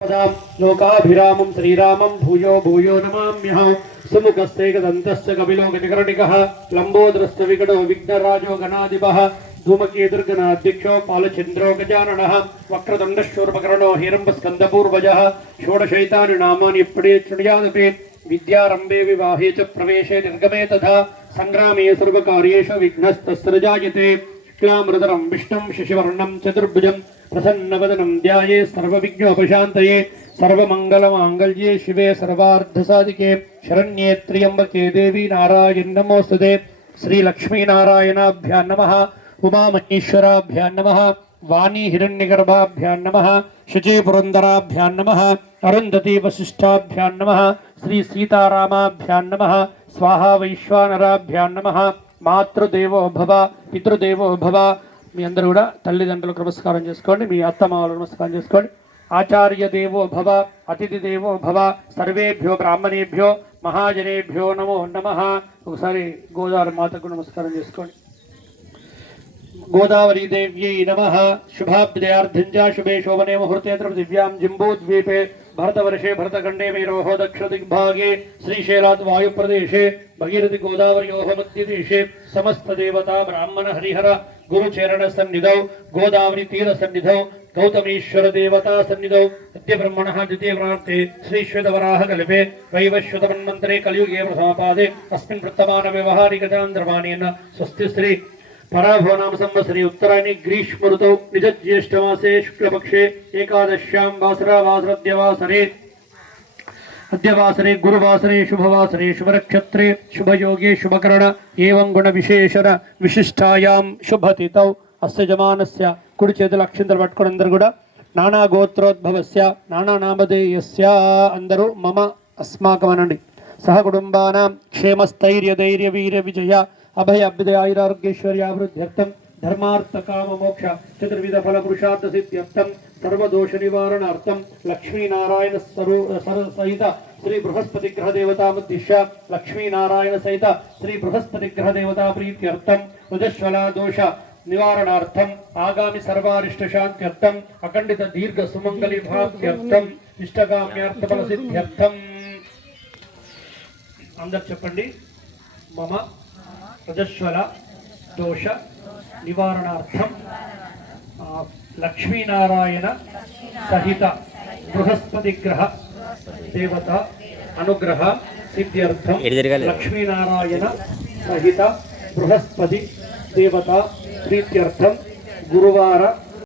लोकाभिरामं श्रीरामं भूयो भूयो नमाम्यहं सुमुखस्तेकदन्तस्य कपिलो गजकर्णिकः लम्बोदरस्य विकटो विघ्नराजो गणाधिपः धूमकेतुर्गणाध्यक्षो पालचन्द्रो गजाननः वक्रतुण्डशूर्पकर्णो हिरण्यस्कन्धपूर्वजः षोडशैतानि नामानि शृणुयादपि विद्यारम्भे विवाहे च प्रवेशे निर्गमे तथा सङ्ग्रामे सर्वकार्येषु विघ्नस्तस्य जायते शुक्लाम्बरधरं विष्णुं शशिवर्णं चतुर्भुजं प्रसन्नवदनं ध्याये सर्वविघ्नोपशान्तये सर्वमङ्गलमाङ्गल्ये शिवे सर्वार्धसाधिके शरण्ये त्र्यम्बके देवी नारायण नमोस्तुते श्रीलक्ष्मीनारायणाभ्यां नमः उमामहेश्वराभ्यां नमः वाणी हिरण्यगर्भाभ्यां नमः शुचिपुरन्दराभ्यां नमः अरुन्धती वसिष्ठाभ्यां नमः श्री सीतारामाभ्यां नमः स्वाहा वैश्वानराभ्यां नमः మాతృదేవో భవ పితృదేవో భవ. మీ అందరూ కూడా తల్లిదండ్రులకు నమస్కారం చేసుకోండి, మీ అత్తమామలకు నమస్కారం చేసుకోండి. ఆచార్య దేవో భవ అతిథి దేవో భవ సర్వేభ్యో బ్రాహ్మణేభ్యో మహాజనేభ్యో నమో నమః. ఒకసారి గోదావరి మాతకు నమస్కారం చేసుకోండి. గోదావరీ దేవ్యై నమః. శుభాభ్యుదయార్థంచ శుభే శోభనే ముహూర్తే దివ్యాం జింబూద్వీపే भरतवर्षे भरतखंडे मेरोः दक्षिणदिग्भागे श्रीशैलात् वायुप्रदेशे भगीरथी गोदावर्योः मध्यदेशे समस्तदेवता ब्राह्मण हरिहर गुरुचरण सन्निधौ गोदावरी तीर सन्निधौ गौतमेश्वर देवता सन्निधौ अद्य ब्रह्मणः द्वितीय प्रार्थे श्रीश्वेतवराह कल्पे वैवस्वतमन्वन्तरे कलियुगे प्रथमपादे अस्मिन् वर्तमान व्यवहारिकचान्द्रमाणेन स्वस्ति श्री पराभवनाम संवत्सरे उत्तरायणे ग्रीष्म ऋतौ निजज्येष्ठमासे शुक्लपक्षे एकादश्यां वासरावासरद्यवासरे अद्यवासरे गुरुवासरे शुभवासरे शुभनक्षत्रे शुभयोगे शुभकरण एवं गुणविशेषण विशिष्टायां शुभतिथौ अस्य जमानस्य कुడి చేతుల అక్షంతలు పట్టుకొని అందరూ కూడా నానా గోత్రోద్భవస్య నానా నామధేయస్య అందరూ మమ అస్మాకం అనండి. సహ కుటుంబానాం క్షేమస్థైర్య ధైర్య వీర విజయ अभय अभ्युदय आयुरारोग्यैश्वर्याभिवृद्ध्यर्थं धर्मार्थ काम मोक्ष चतुर्विध फल पुरुषार्थ सिद्ध्यर्थं सर्वदोष निवारणार्थं लक्ष्मी नारायण सहित श्री बृहस्पति ग्रह देवता उद्दिश्य लक्ष्मी नारायण सहित श्री बृहस्पति ग्रह देवता प्रीत्यर्थं रजस्वला दोष निवारणार्थं आगामि सर्वारिष्ट शान्त्यर्थं अखंडित दीर्घ सुमंगली भाग्यर्थं इष्टकाम्यार्थ फल सिद्ध्यर्थं अंदर चेप्पंడి. मम रजस्वल दोष निवारणार्थं लक्ष्मीनारायण सहित बृहस्पति ग्रह देवता अनुग्रह सिद्ध्यर्थं लक्ष्मीनारायण सहित बृहस्पति देवता प्रीत्यर्थं गुरुवार